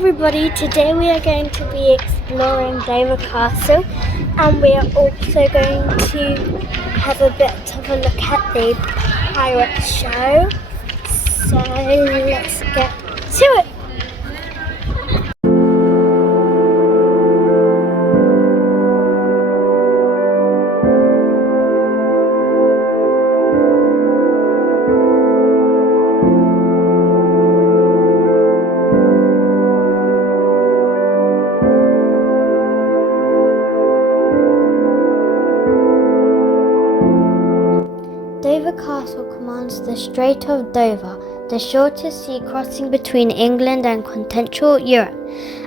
everybody, today we are going to be exploring Dover Castle and we are also going to have a bit of a look at the pirate show. So let's get to it. Dover Castle commands the Strait of Dover, the shortest sea crossing between England and continental Europe,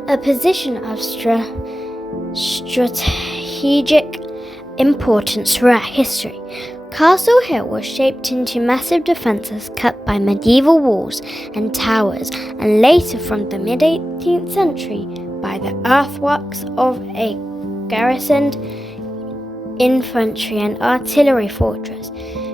a position of strategic importance throughout history. Castle Hill was shaped into massive defences cut by medieval walls and towers, and later from the mid-18th century by the earthworks of a garrisoned infantry and artillery fortress.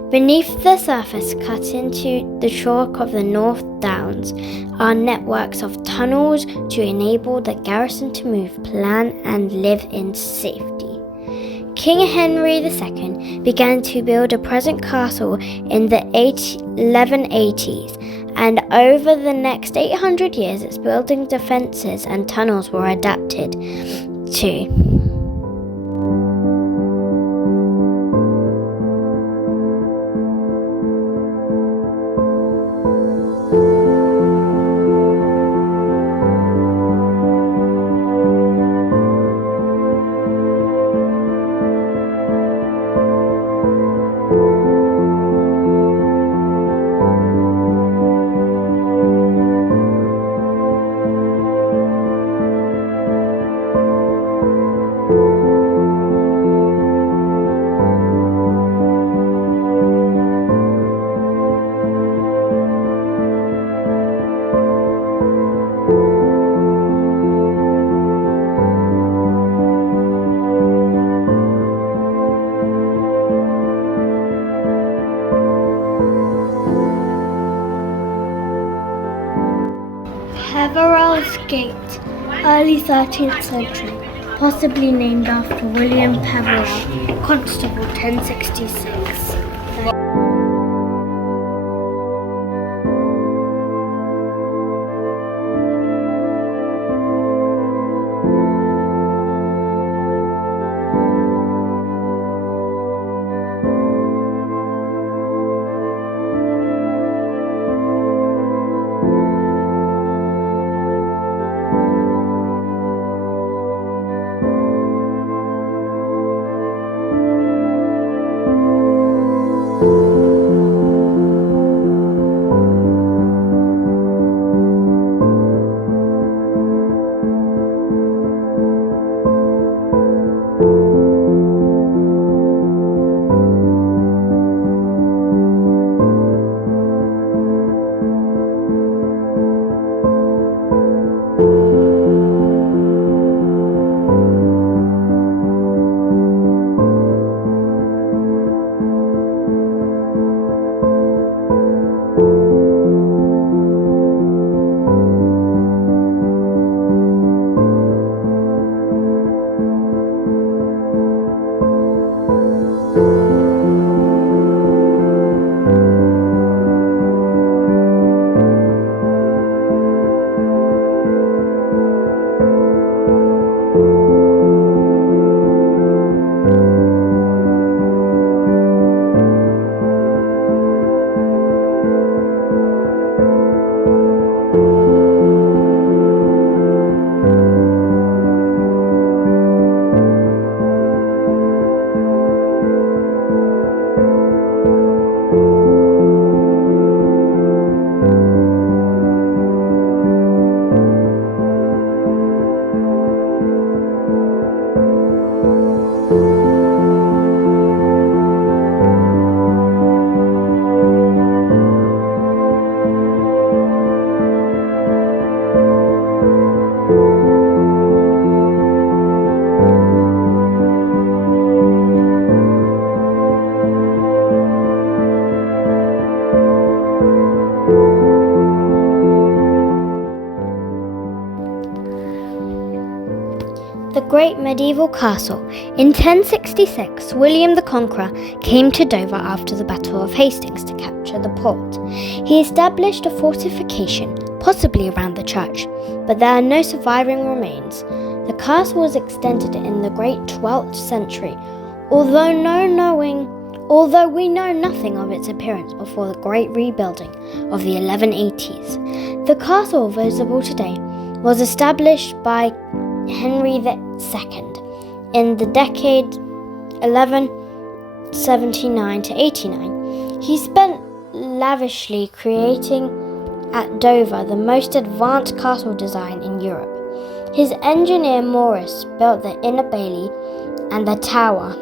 Beneath the surface, cut into the chalk of the North Downs, are networks of tunnels to enable the garrison to move, plan, and live in safety. King Henry II began to build a present castle in the 1180s, and over the next 800 years its building defences and tunnels were adapted to. Peveril's Gate, early 13th century, possibly named after William Peveril, Constable, 1066. The great medieval castle. In 1066, William the Conqueror came to Dover after the Battle of Hastings to capture the port. He established a fortification, possibly around the church, but there are no surviving remains. The castle was extended in the great 12th century, although we know nothing of its appearance before the great rebuilding of the 1180s. The castle visible today was established by Henry II in the decade 1179 to 89. He spent lavishly creating at Dover the most advanced castle design in Europe. His engineer Morris built the Inner Bailey and the Tower,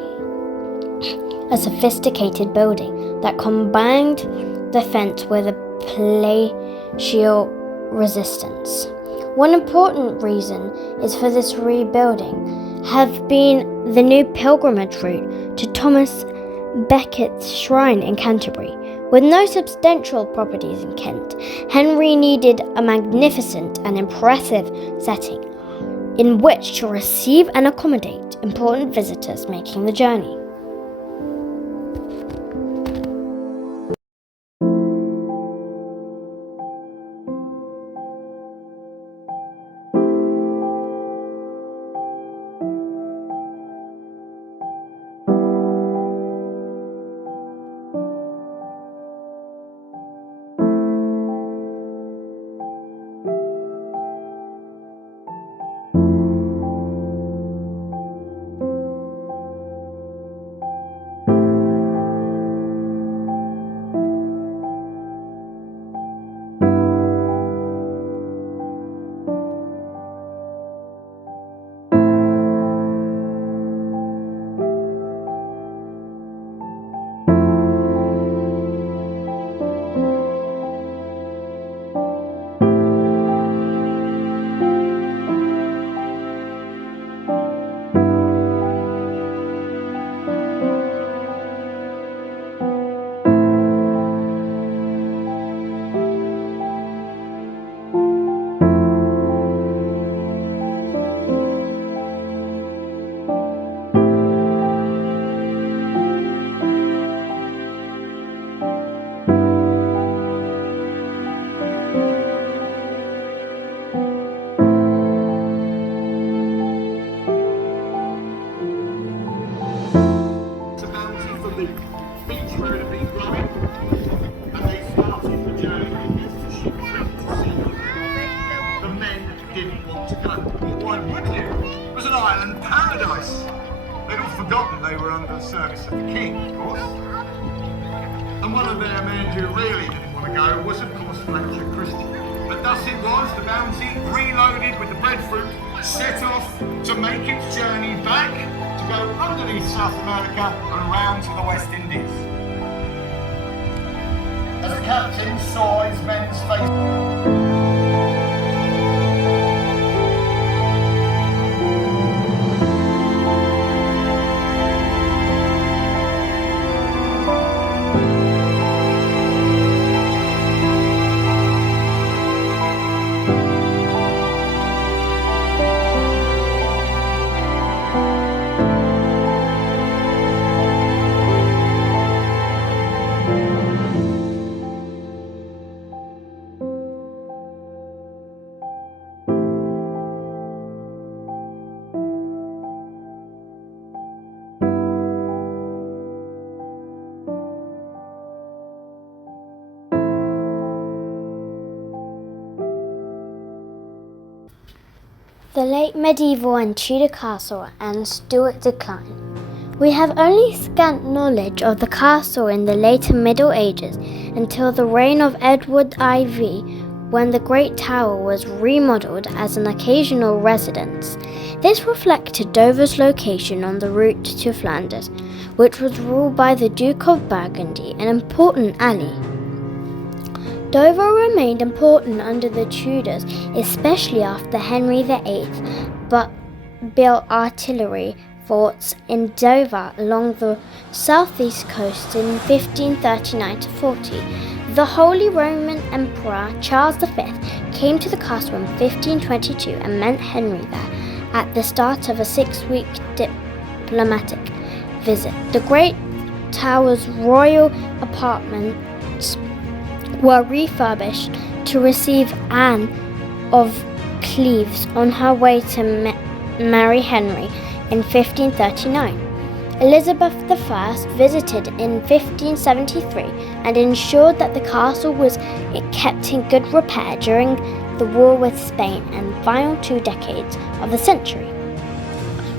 a sophisticated building that combined defense with a palatial resistance. One important reason is for this rebuilding have been the new pilgrimage route to Thomas Becket's shrine in Canterbury. With no substantial properties in Kent, Henry needed a magnificent and impressive setting in which to receive and accommodate important visitors making the journey. Forgotten they were under the service of the king, of course. And one of their men who really didn't want to go was, of course, Fletcher Christian. But thus it was, the Bounty, reloaded with the breadfruit, set off to make its journey back to go underneath South America and round to the West Indies. As the captain saw his men's faces, the late medieval and Tudor castle and Stuart decline. We have only scant knowledge of the castle in the later Middle Ages until the reign of Edward IV, when the Great Tower was remodelled as an occasional residence. This reflected Dover's location on the route to Flanders, which was ruled by the Duke of Burgundy, an important ally. Dover remained important under the Tudors, especially after Henry VIII, but built artillery forts in Dover along the southeast coast in 1539-40. The Holy Roman Emperor Charles V came to the castle in 1522 and met Henry there, at the start of a 6-week diplomatic visit. The Great Tower's royal apartments were refurbished to receive Anne of Cleves on her way to marry Henry in 1539. Elizabeth I visited in 1573 and ensured that the castle was kept in good repair during the war with Spain and final 2 decades of the century.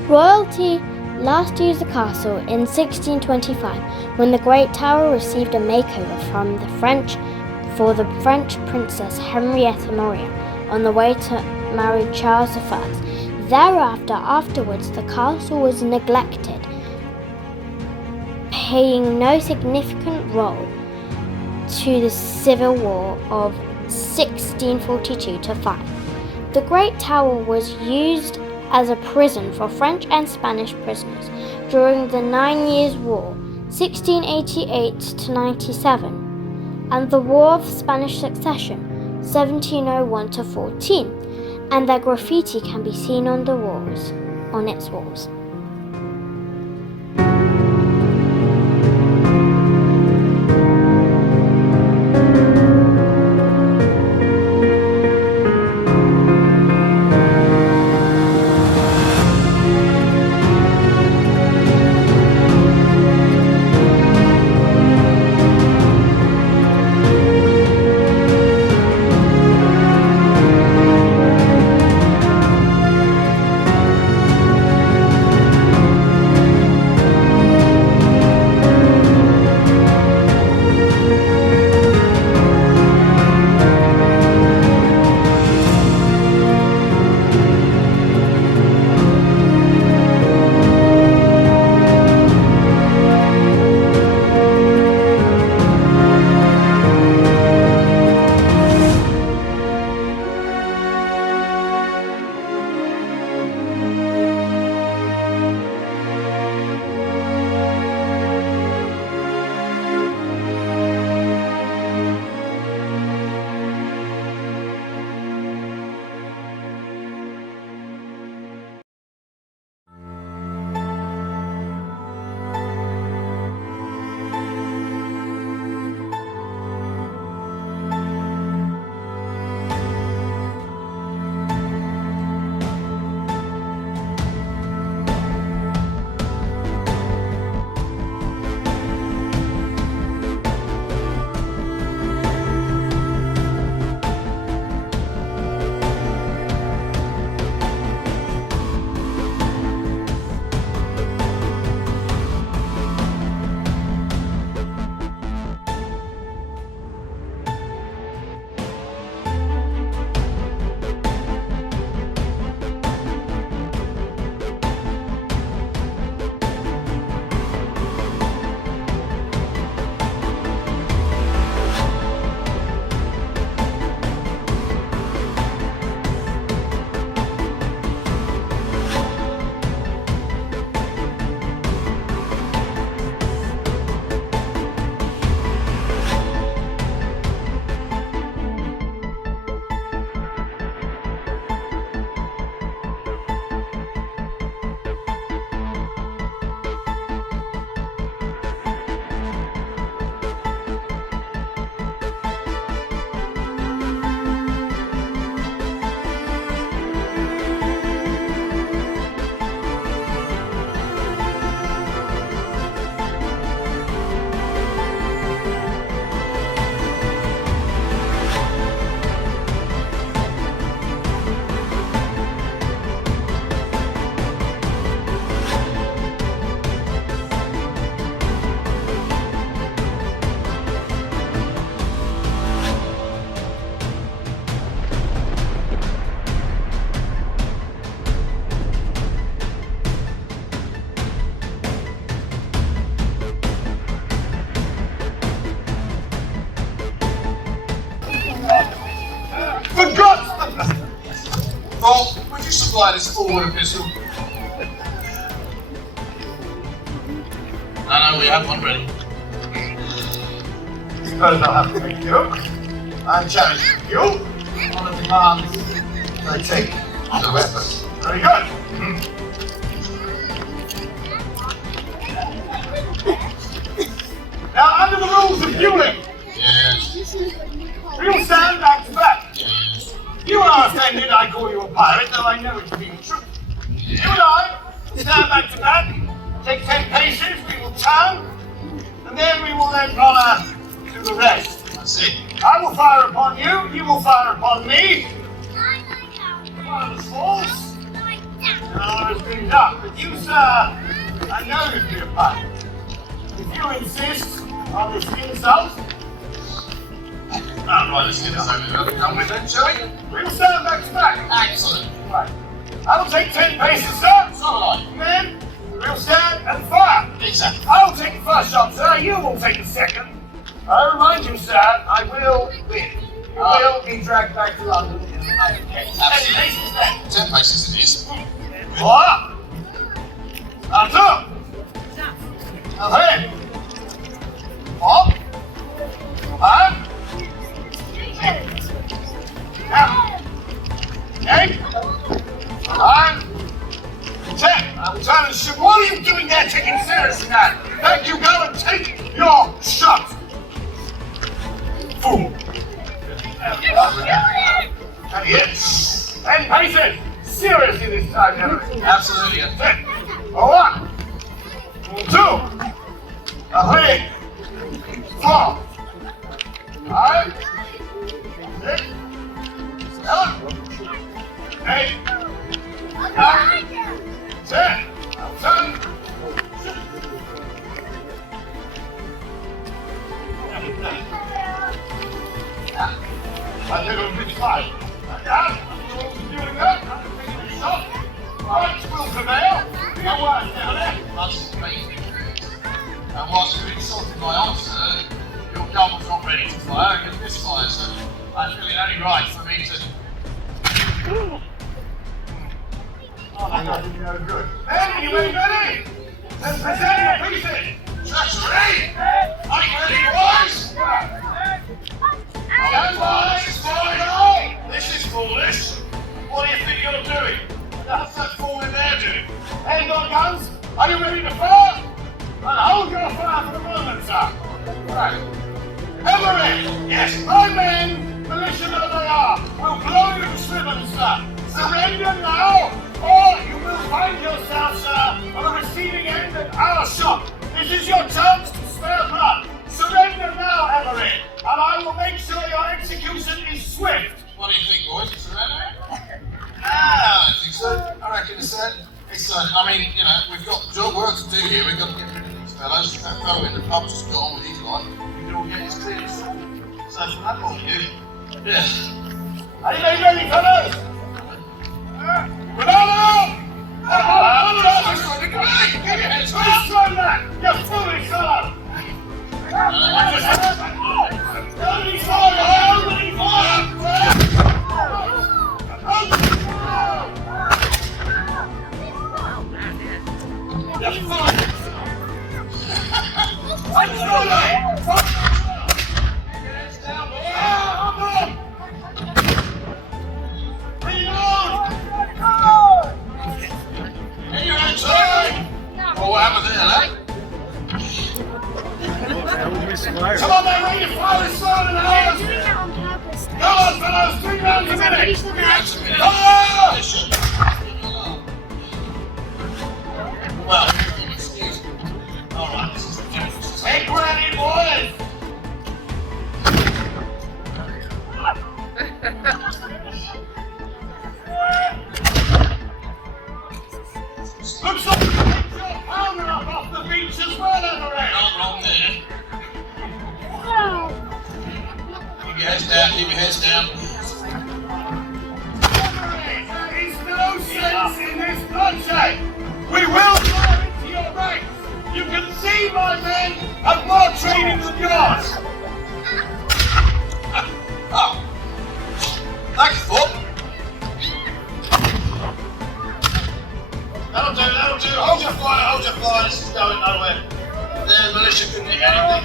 Royalty last used the castle in 1625 when the Great Tower received a makeover from the French Princess Henrietta Maria on the way to marry Charles I. Afterwards, the castle was neglected, playing no significant role to the Civil War of 1642-5. The Great Tower was used as a prison for French and Spanish prisoners during the 9 Years' War, 1688-97, and the War of Spanish Succession, 1701-14, and their graffiti can be seen on its walls. Roll, would you supply this forward epistle? No, we have one ready. Suppose I'll have to make you. I challenge you on the demand. I take the weapon. Very good. Now, under the rules of dueling, we'll stand back to back. You are offended I call you a pirate, though I know it to be the truth. You and I stand back to back, take 10 paces, we will turn, and then we will then honour to the rest. I see. I will fire upon you, you will fire upon me. One of the falls, and all has been done. But you, sir, I know you to be a pirate. If you insist on this insult, Right, let's get this over with. Come with it, shall we? we will stand back to back. Excellent. Right. I will take 10 paces, sir. So will I. And then we'll stand and fire. Exactly. I'll take the first shot, sir. You will take the second. I remind you, sir, I will win. You will be dragged back to London in the night. 10 paces then. 10 paces it is. Voilà. Attends. Après. Hop. Un. Now. 8. 9. 10. I will turn and shoot. What are you doing there taking seriously now? Thank you, go and take your shot. Fool. And yes. 10 paces. Seriously this time, gentlemen. Absolutely. 10. 1. 2. 3. 4. 5. 6. 7. 8. 9. 10. Outside. I think it'll be fine. Doing that. Rights will prevail. No worse down there. That's amazing. And whilst you're insulting my answer, your gun was not ready to fire against this fire, so I feel it only right for me to. Oh, that did no good. Then you ain't ready. Then present your pieces. Treachery! Are you ready, boys? Stand by. Stand on! This is foolish. What do you think you're doing? What's that fool in there doing? Hand on guns. Are you ready to fire? Well, hold your fire for the moment, sir. Right. Everett! Yes. My men, militia though they are, will blow you to shrivels, sir. Surrender now, or you will find yourself, sir, on the receiving end of our shot. This is your chance to spare blood. Surrender now, Everett, and I will make sure your execution is swift. What do you think, boys? Surrender? I don't think so. I reckon I mean, you know, we've got job work to do here. We've got to get rid of these fellows. That fellow in the pub just got on with his life. We can all get his clearance. So from that point of view, yeah. Are you ready, fellows? Ronaldo! Give your heads up! Let's try that! You foolish fellow! Nobody fire! Nobody fire! Well, what happened there, lad? Come on, they're ready to fire this sword in the hands! Go on, fellows! 3 rounds a minute! Well, excuse me. Alright, this is ridiculous. Take ready, boys! Looks like you picked your pounder up off the beach as well, Everett! Not wrong there. Keep your heads down, keep your heads down. Everett, there is no sense in this bloodshed! We will fire into your ranks! You can see my men have more training than yours! Oh. Thanks, Bob. That'll do, that'll do. Hold your fire. This is going nowhere. The militia couldn't hit anything.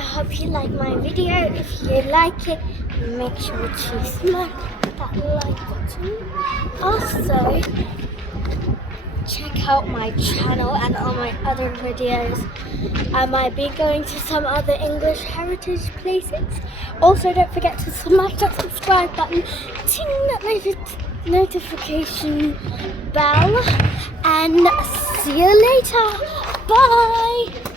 hope you like my video. If you like it, make sure to smack that like button. Also, check out my channel and all my other videos. I might be going to some other English heritage places. Also, don't forget to smash that subscribe button, ting that notification bell, and see you later. Bye!